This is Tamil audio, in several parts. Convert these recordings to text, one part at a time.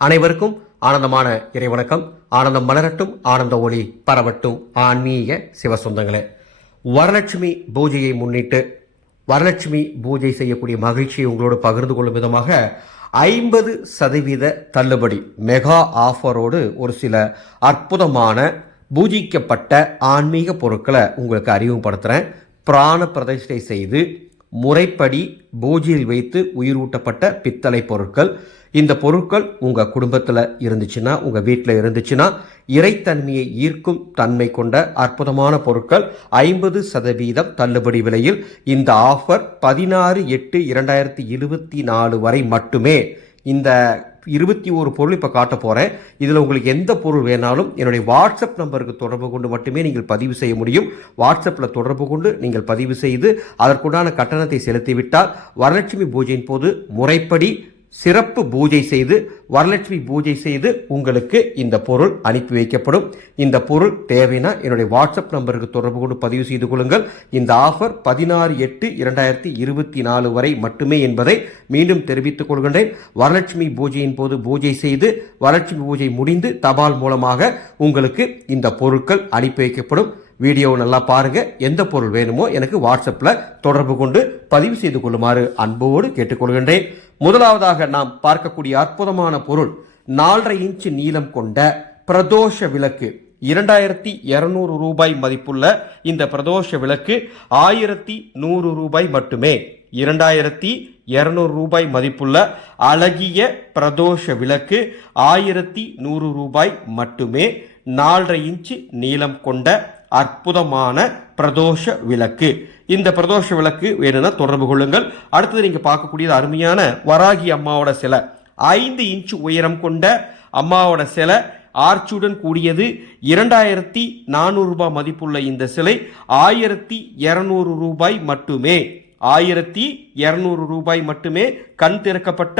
அனைவருக்கும் ஆனந்தமான இறைவணக்கம். ஆனந்தம் மலரட்டும் ஆனந்த ஒளி பரவட்டும். ஆன்மீக சிவசொந்தங்களே வரலட்சுமி பூஜையை முன்னிட்டு வரலட்சுமி பூஜை செய்யக்கூடிய மகிழ்ச்சியை உங்களோடு பகிர்ந்து கொள்ளும் விதமாக ஐம்பது சதவீத தள்ளுபடி மெகா ஆஃபரோடு ஒரு சில அற்புதமான பூஜிக்கப்பட்ட ஆன்மீக பொருட்களை உங்களுக்கு அறிமுகப்படுத்துகிறேன் பிராண பிரதிஷ்டை செய்து முறைப்படி பூஜையில் வைத்து உயிரூட்டப்பட்ட பித்தளை பொருட்கள் இந்த பொருட்கள் உங்கள் குடும்பத்தில் இருந்துச்சுன்னா உங்கள் வீட்டில் இருந்துச்சுன்னா இறைத்தன்மையை ஈர்க்கும் தன்மை கொண்ட அற்புதமான பொருட்கள் ஐம்பது சதவீதம் தள்ளுபடி விலையில் இந்த ஆஃபர் பதினாறு எட்டு இரண்டாயிரத்தி இருபத்தி நாலு வரை மட்டுமே. இந்த இருபத்தி ஒரு பொருள் இப்போ காட்ட போகிறேன் இதில் உங்களுக்கு எந்த பொருள் வேணாலும் என்னுடைய வாட்ஸ்அப் நம்பருக்கு தொடர்பு கொண்டு மட்டுமே நீங்கள் பதிவு செய்ய முடியும். வாட்ஸ்அப்பில் தொடர்பு கொண்டு நீங்கள் பதிவு செய்து அதற்குண்டான கட்டணத்தை செலுத்திவிட்டால் வரலட்சுமி பூஜையின் போது முறைப்படி சிறப்பு பூஜை செய்து வரலட்சுமி பூஜை செய்து உங்களுக்கு இந்த பொருள் அனுப்பி வைக்கப்படும். இந்த பொருள் தேவைன்னா என்னுடைய வாட்ஸ்அப் நம்பருக்கு தொடர்பு கொண்டு பதிவு செய்து கொள்ளுங்கள். இந்த ஆஃபர் பதினாறு எட்டு இரண்டாயிரத்தி இருபத்தி நாலு வரை மட்டுமே என்பதை மீண்டும் தெரிவித்துக் கொள்கின்றேன். வரலட்சுமி பூஜையின் போது பூஜை செய்து வரலட்சுமி பூஜை முடிந்து தபால் மூலமாக உங்களுக்கு இந்த பொருட்கள் அனுப்பி வைக்கப்படும். வீடியோவை நல்லா பாருங்கள் எந்த பொருள் வேணுமோ எனக்கு வாட்ஸ்அப்பில் தொடர்பு கொண்டு பதிவு செய்து கொள்ளுமாறு அன்போடு கேட்டுக்கொள்கின்றேன். முதலாவதாக நாம் பார்க்கக்கூடிய அற்புதமான பொருள் நாலரை இன்ச் நீளம் கொண்ட பிரதோஷ விளக்கு. இரண்டாயிரத்தி இரநூறு ரூபாய் மதிப்புள்ள இந்த பிரதோஷ விளக்கு ஆயிரத்தி நூறு ரூபாய் மட்டுமே. இரண்டாயிரத்தி இரநூறு ரூபாய் மதிப்புள்ள அழகிய பிரதோஷ விளக்கு ஆயிரத்தி நூறு ரூபாய் மட்டுமே. நாலரை இன்ச்சு நீளம் கொண்ட அற்புதமான பிரதோஷ விளக்கு. இந்த பிரதோஷ விளக்கு வேணும்னா தொடர்பு கொள்ளுங்கள். அடுத்தது நீங்கள் பார்க்கக்கூடியது அருமையான வராகி அம்மாவோட சிலை. ஐந்து இன்ச் உயரம் கொண்ட அம்மாவோட சிலை. ஆர்ச்சுடன் கூடியது இரண்டாயிரத்தி நானூறு ரூபாய் மதிப்புள்ள இந்த சிலை. ஆயிரத்தி இரநூறு ரூபாய் மட்டுமே. ஆயிரத்தி இரநூறு ரூபாய் மட்டுமே கண் திறக்கப்பட்ட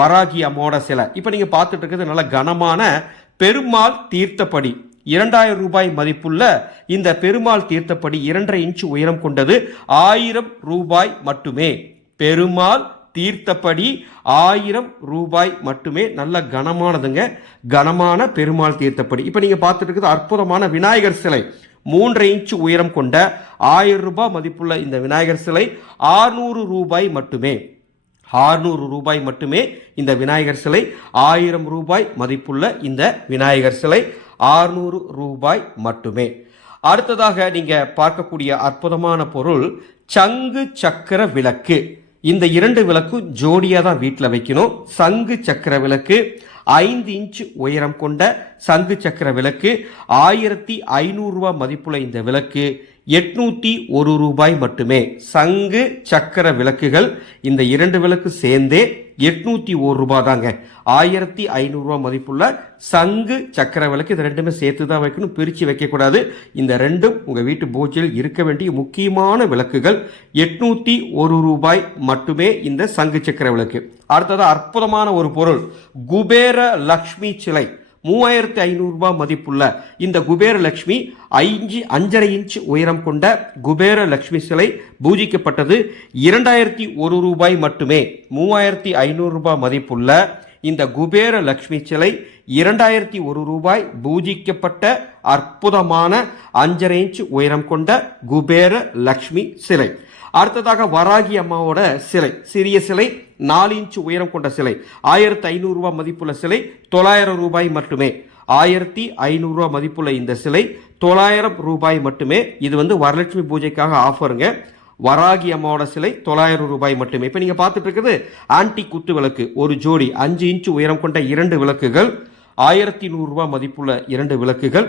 வராகி அம்மோட சிலை. இப்போ நீங்கள் பார்த்துட்டு இருக்கிறது நல்ல கனமான பெருமாள் தீர்த்தப்படி. இரண்டாயிரம் ரூபாய் மதிப்புள்ள இந்த பெருமாள் தீர்த்தப்படி இரண்டரை இன்ச் உயரம் கொண்டது ஆயிரம் ரூபாய் மட்டுமே. பெருமாள் தீர்த்தப்படி ஆயிரம் ரூபாய் மட்டுமே. நல்ல கனமானதுங்க. கனமான பெருமாள் தீர்த்தப்படி. இப்போ நீங்கள் பார்த்துட்டு இருக்குது அற்புதமான விநாயகர் சிலை. மூன்றரை இன்ச் உயரம் கொண்ட ஆயிரம் ரூபாய் மதிப்புள்ள இந்த விநாயகர் சிலை ஆறுநூறு ரூபாய் மட்டுமே. ஆறுநூறு ரூபாய் மட்டுமே இந்த விநாயகர் சிலை. ஆயிரம் ரூபாய் மதிப்புள்ள இந்த விநாயகர் சிலை. ஆறுநூறு ரூபாய் மட்டுமே. அடுத்ததாக நீங்கள் பார்க்கக்கூடிய அற்புதமான பொருள் சங்கு சக்கர விளக்கு. இந்த இரண்டு விளக்கும் ஜோடியாக தான் வீட்டில் வைக்கணும். சங்கு சக்கர விளக்கு ஐந்து இன்ச் உயரம் கொண்ட சங்கு சக்கர விளக்கு ஆயிரத்தி ஐநூறுரூவா மதிப்புள்ள இந்த விளக்கு எட்நூற்றி ஒரு ரூபாய் மட்டுமே. சங்கு சக்கர விளக்குகள் இந்த இரண்டு விளக்கு சேர்ந்தே எட்நூத்தி ஒரு ரூபாய் தாங்க ஆயிரத்தி ஐநூறுரூவா மதிப்புள்ள சங்கு சக்கர விளக்கு இது ரெண்டுமே சேர்த்து தான் வைக்கணும். பிரித்து வைக்கக்கூடாது. இந்த ரெண்டும் உங்கள் வீட்டு பூஜையில் இருக்க வேண்டிய முக்கியமான விளக்குகள். எட்நூத்தி ஒரு ரூபாய் மட்டுமே இந்த சங்கு சக்கர விளக்கு அடுத்தது அற்புதமான ஒரு பொருள். குபேர லக்ஷ்மி சிலை. மூவாயிரத்தி ஐநூறுரூபா மதிப்புள்ள இந்த குபேர லட்சுமி ஐந்து அஞ்சரை இன்ச் உயரம் கொண்ட குபேரலட்சுமி சிலை பூஜிக்கப்பட்டது இரண்டாயிரத்தி ஒரு ரூபாய் மட்டுமே. மூவாயிரத்தி ஐநூறுரூபா மதிப்புள்ள இந்த குபேர லக்ஷ்மி சிலை இரண்டாயிரத்தி ஒரு ரூபாய் பூஜிக்கப்பட்ட அற்புதமான அஞ்சரை இன்ச் உயரம் கொண்ட குபேர லக்ஷ்மி சிலை. அடுத்ததாக வராகி அம்மாவோட சிலை சிறிய சிலை நாலு இன்ச் உயரம் கொண்ட சிலை ஆயிரத்தி ஐநூறு ரூபாய் மதிப்புள்ள சிலை தொள்ளாயிரம் ரூபாய் மட்டுமே. ஆயிரத்தி ஐநூறுரூவா மதிப்புள்ள இந்த சிலை தொள்ளாயிரம் ரூபாய் மட்டுமே. இது வந்து வரலட்சுமி பூஜைக்காக ஆஃபருங்க வராகி அம்மாவோட சிலை தொள்ளாயிரம் ரூபாய் மட்டுமே. இப்போ நீங்கள் பார்த்துட்டு இருக்குது ஆன்டி குத்து விளக்கு ஒரு ஜோடி அஞ்சு இன்ச்சு உயரம் கொண்ட இரண்டு விளக்குகள் ஆயிரத்தி நூறுரூபா மதிப்புள்ள இரண்டு விளக்குகள்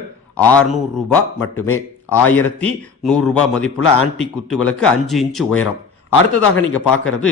ஆறுநூறு ரூபாய் மட்டுமே. ஆயிரத்தி நூறுரூபா மதிப்புள்ள ஆன்டி குத்து விளக்கு அஞ்சு இன்ச்சு உயரம். அடுத்ததாக நீங்கள் பார்க்கறது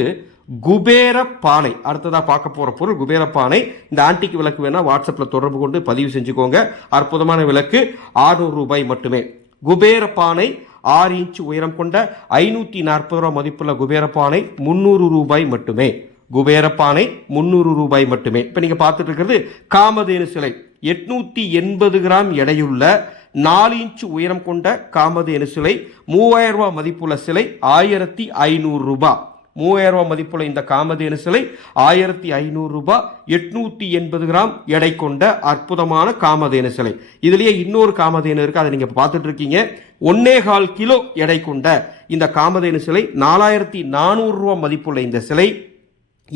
குபேர பானை அடுத்ததாக பார்க்க போகிற பொருள் குபேர பானை இந்த ஆன்டிக்கு விளக்கு வேணால் வாட்ஸ்அப்பில் தொடர்பு கொண்டு பதிவு செஞ்சுக்கோங்க. அற்புதமான விளக்கு ஆறுநூறு ரூபாய் மட்டுமே. குபேர பானை ஆறு இன்ச் உயரம் கொண்ட ஐநூற்றி நாற்பது ரூபா மதிப்புள்ள குபேரப்பானை பானை முந்நூறு ரூபாய் மட்டுமே. குபேரப்பானை பானை முந்நூறு ரூபாய் மட்டுமே. இப்போ நீங்கள் பார்த்துட்டு இருக்கிறது காமதேனு சிலை. எட்நூற்றி எண்பது கிராம் எடையுள்ள நாலு இன்ச் உயரம் கொண்ட காமதேனு சிலை. மூவாயிரம் ரூபாய் மதிப்புள்ள சிலை ஆயிரத்தி ஐநூறு ரூபாய் மூவாயிரம் ரூபாய் மதிப்புள்ள இந்த காமதேனு சிலை ஆயிரத்தி ஐநூறு ரூபாய் எண்பது கிராம் எடை கொண்ட அற்புதமான காமதேனு சிலை. இதுலேயே இன்னொரு காமதேனு இருக்குது அதை நீங்கள் பார்த்துட்டு இருக்கீங்க ஒன்னே கால் கிலோ எடை கொண்ட இந்த காமதேனு சிலை நாலாயிரத்தி நானூறு மதிப்புள்ள இந்த சிலை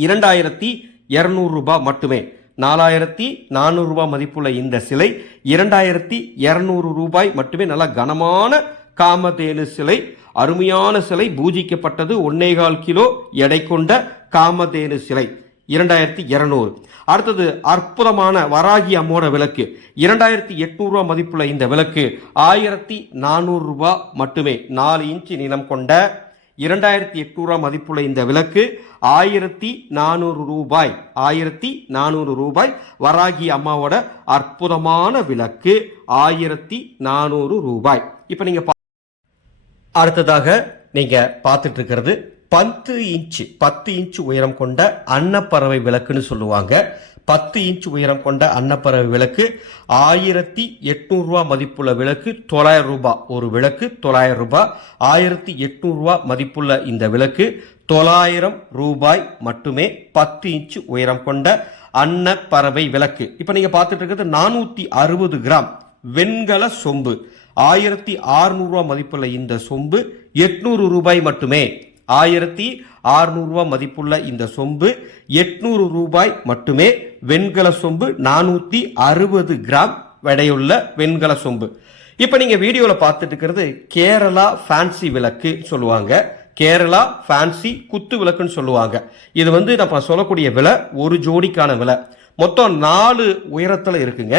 இரண்டாயிரத்தி இரநூறுபா ரூபாய் மட்டுமே. நாலாயிரத்தி நானூறுரூபா மதிப்புள்ள இந்த சிலை இரண்டாயிரத்தி இரநூறு ரூபாய் மட்டுமே. நல்ல கனமான காமதேனு சிலை அருமையான சிலை பூஜிக்கப்பட்டது ஒன்னேகால் கிலோ எடை கொண்ட காமதேனு சிலை இரண்டாயிரத்தி இருநூறு. அடுத்தது அற்புதமான வராகி அம்மோட விளக்கு இரண்டாயிரத்தி எட்நூறுரூவா மதிப்புள்ள இந்த விளக்கு ஆயிரத்தி நானூறு ரூபாய் மட்டுமே நாலு இன்ச்சு நீளம் கொண்ட இரண்டாயிரத்தி எட்நூறுரூவா மதிப்புள்ள இந்த விளக்கு ஆயிரத்தி நானூறு ரூபாய் ஆயிரத்தி நானூறு ரூபாய் வராகி அம்மாவோட அற்புதமான விளக்கு ஆயிரத்தி நானூறு ரூபாய். இப்போ நீங்கள் அடுத்ததாக நீங்க பார்த்துட்டு இருக்கிறது பத்து இன்ச்சு பத்து இன்ச்சு உயரம் கொண்ட அன்னப்பறவை விளக்குன்னு சொல்லுவாங்க. பத்து இன்ச் உயரம் கொண்ட அன்னப்பறவை விளக்கு ஆயிரத்தி எட்நூறுரூவா மதிப்புள்ள விளக்கு தொள்ளாயிரம் ரூபாய் ஒரு விளக்கு தொள்ளாயிரம் ரூபாய் ஆயிரத்தி எட்நூறுரூவா மதிப்புள்ள இந்த விளக்கு தொள்ளாயிரம் ரூபாய் மட்டுமே பத்து இன்ச் உயரம் கொண்ட அன்னப்பறவை விளக்கு. இப்போ நீங்கள் பார்த்துட்டு இருக்கிறது நானூற்றி அறுபது கிராம் வெண்கல சொம்பு. ஆயிரத்தி ஆறுநூறுவா மதிப்புள்ள இந்த சொம்பு எட்நூறு ரூபாய் மட்டுமே. ஆயிரத்தி ஆறுநூறுவா மதிப்புள்ள இந்த சொம்பு எட்நூறு ரூபாய் மட்டுமே. வெண்கல சொம்பு நானூற்றி அறுபது கிராம் எடையுள்ள வெண்கல சொம்பு. இப்போ நீங்கள் வீடியோவில் பார்த்துட்டு இருக்கிறது கேரளா ஃபேன்சி விளக்கு சொல்லுவாங்க. கேரளா ஃபேன்சி குத்து விளக்குன்னு சொல்லுவாங்க. இது வந்து நம்ம சொல்லக்கூடிய விலை ஒரு ஜோடிக்கான விலை. மொத்தம் நாலு உயரத்தில் இருக்குங்க.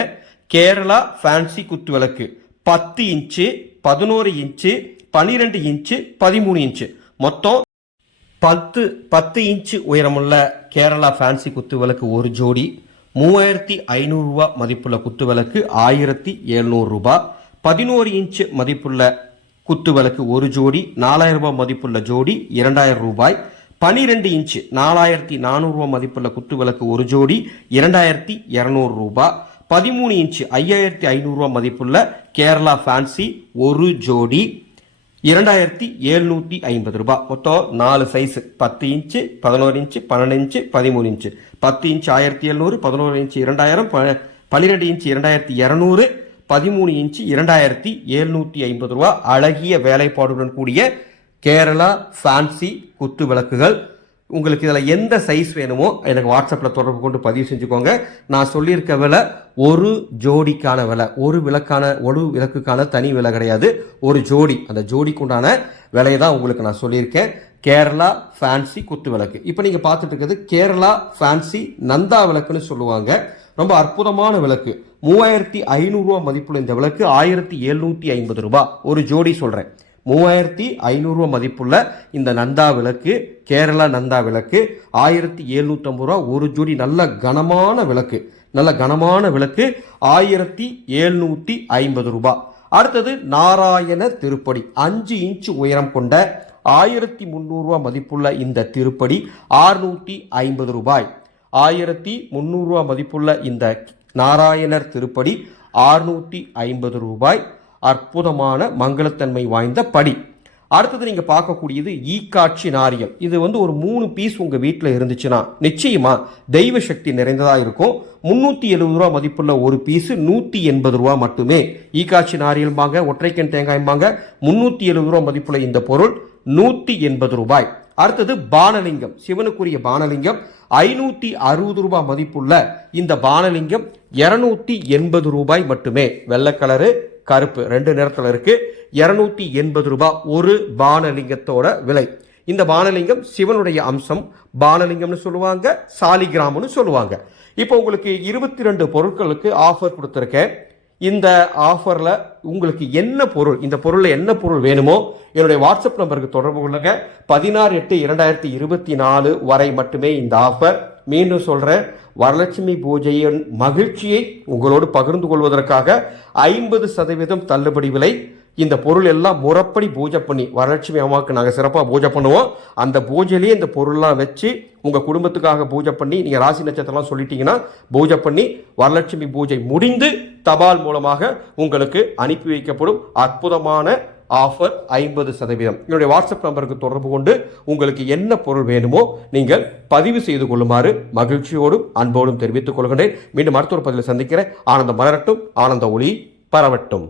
கேரளா ஃபேன்சி குத்து விளக்கு. பத்து இன்ச்சு பதினோரு இன்ச்சு பன்னிரெண்டு இன்ச்சு பதிமூணு இன்ச்சு. மொத்தம் பத்து பத்து இன்ச்சு உயரமுள்ள கேரளா ஃபேன்சி குத்து விளக்கு ஒரு ஜோடி மூவாயிரத்தி ஐநூறுரூவா மதிப்புள்ள குத்து விளக்கு ஆயிரத்தி எழுநூறு ரூபாய் பதினோரு இன்ச்சு மதிப்புள்ள குத்து விளக்கு ஒரு ஜோடி நாலாயிரம் ரூபாய் மதிப்புள்ள ஜோடி இரண்டாயிரம் ரூபாய். பனிரெண்டு இன்ச்சு நாலாயிரத்தி நானூறுரூவா மதிப்புள்ள குத்து விளக்கு ஒரு ஜோடி இரண்டாயிரத்தி இரநூறு ரூபாய் பதிமூணு இன்ச்சு ஐயாயிரத்தி ஐநூறுரூவா மதிப்புள்ள கேரளா ஃபேன்சி ஒரு ஜோடி இரண்டாயிரத்தி எழுநூற்றி ஐம்பது ரூபாய் மொத்தம் நாலு சைஸ் பத்து இன்ச்சு பதினோரு இன்ச்சு பன்னெண்டு இன்ச்சு பதிமூணு இன்ச்சு. பத்து இன்ச்சு ஆயிரத்தி எழுநூறு பதினோரு இன்ச்சு இரண்டாயிரம் ப- பன்னிரெண்டு இன்ச்சு இரண்டாயிரத்தி இரநூறு பதிமூணு இன்ச்சு இரண்டாயிரத்தி எழுநூற்றி ஐம்பது ரூபா. அழகிய வேலைப்பாடுடன் கூடிய கேரளா ஃபேன்சி குத்து விளக்குகள். உங்களுக்கு இதில் எந்த சைஸ் வேணுமோ எனக்கு வாட்ஸ்அப்பில் தொடர்பு கொண்டு பதிவு செஞ்சுக்கோங்க. நான் சொல்லியிருக்க விலை ஒரு ஜோடிக்கான விலை. ஒரு விளக்கான ஒரு விளக்குக்கான தனி விலை கிடையாது. ஒரு ஜோடி. அந்த ஜோடிக்குண்டான விலையை தான் உங்களுக்கு நான் சொல்லியிருக்கேன். கேரளா ஃபேன்சி குத்து விளக்கு. இப்போ நீங்கள் பார்த்துட்டு இருக்கிறது கேரளா ஃபேன்சி நந்தா விளக்குன்னு சொல்லுவாங்க. ரொம்ப அற்புதமான விளக்கு. மூவாயிரத்தி ஐநூறுரூவா மதிப்புள்ள இந்த விளக்கு ஆயிரத்தி எழுநூற்றி ஐம்பது ரூபா. ஒரு ஜோடி சொல்கிறேன் மூவாயிரத்தி ஐநூறுரூவா மதிப்புள்ள இந்த நந்தா விளக்கு கேரளா நந்தா விளக்கு ஆயிரத்தி எழுநூற்றம்பது ரூபா ஒரு ஜோடி நல்ல கனமான விளக்கு நல்ல கனமான விளக்கு ஆயிரத்தி எழுநூற்றி ஐம்பது ரூபாய் அடுத்தது நாராயண திருப்படி அஞ்சு இன்ச்சு உயரம் கொண்ட ஆயிரத்தி முந்நூறுரூவா மதிப்புள்ள இந்த திருப்படி ஆறுநூற்றி ஐம்பது ரூபாய். ஆயிரத்தி முந்நூறுரூவா மதிப்புள்ள இந்த நாராயணர் திருப்படி ஆறுநூற்றி ஐம்பது ரூபாய். அற்புதமான மங்களத்தன்மை வாய்ந்த படி. அடுத்தது நீங்கள் பார்க்கக்கூடியது ஈக்காட்சி நாரியல். இது வந்து ஒரு மூணு பீஸ் உங்கள் வீட்டில் இருந்துச்சுன்னா நிச்சயமாக தெய்வ சக்தி நிறைந்ததாக இருக்கும். முந்நூற்றி எழுபது ரூபா மதிப்புள்ள ஒரு பீஸ் நூற்றி எண்பது ரூபா மட்டுமே. ஈக்காட்சி நாரியல்பாங்க ஒற்றைக்கன் தேங்காய்பாங்க முந்நூற்றி எழுபது ரூபா மதிப்புள்ள இந்த பொருள் நூற்றி எண்பது ரூபாய். அடுத்தது பானலிங்கம் சிவனுக்குரிய பானலிங்கம் ஐநூற்றி அறுபது ரூபாய் மதிப்புள்ள இந்த பானலிங்கம் இரநூத்தி எண்பது ரூபாய் மட்டுமே. வெள்ளை கலரு கருப்பு ரெண்டு நிறத்தில் இருக்குது இரநூத்தி எண்பது ரூபாய் ஒரு பானலிங்கத்தோட விலை. இந்த பானலிங்கம் சிவனுடைய அம்சம். பானலிங்கம்னு சொல்லுவாங்க சாலிகிராம்னு சொல்லுவாங்க. இப்போ உங்களுக்கு இருபத்தி ரெண்டு பொருட்களுக்கு ஆஃபர் கொடுத்துருக்கேன். இந்த ஆஃபரில் உங்களுக்கு என்ன பொருள் இந்த பொருளில் என்ன பொருள் வேணுமோ என்னுடைய வாட்ஸ்அப் நம்பருக்கு தொடர்பு கொள்ளுங்க. பதினாறு எட்டு இரண்டாயிரத்தி இருபத்தி நாலு வரை மட்டுமே இந்த ஆஃபர் மீண்டும் சொல்கிறேன் வரலட்சுமி பூஜையின் மகிழ்ச்சியை உங்களோடு பகிர்ந்து கொள்வதற்காக ஐம்பது சதவீதம் தள்ளுபடி விலை. இந்த பொருள் எல்லாம் முறப்படி பூஜை பண்ணி வரலட்சுமி அம்மாவுக்கு நாங்கள் சிறப்பாக பூஜை பண்ணுவோம். அந்த பூஜையிலேயே இந்த பொருள்லாம் வச்சு உங்கள் குடும்பத்துக்காக பூஜை பண்ணி நீங்கள் ராசி நட்சத்திரம்லாம் சொல்லிட்டீங்கன்னா பூஜை பண்ணி வரலட்சுமி பூஜை முடிந்து தபால் மூலமாக உங்களுக்கு அனுப்பி வைக்கப்படும் அற்புதமான ஆஃபர் ஐம்பது சதவீதம். என்னுடைய வாட்ஸ்அப் நம்பருக்கு தொடர்பு கொண்டு உங்களுக்கு என்ன பொருள் வேணுமோ நீங்கள் பதிவு செய்து கொள்ளுமாறு மகிழ்ச்சியோடும் அன்போடும் தெரிவித்துக் கொள்கின்றேன். மீண்டும் மருத்துவ பதிவில் சந்திக்கிறேன். ஆனந்தம் மலரட்டும் ஆனந்த ஒளி பரவட்டும்.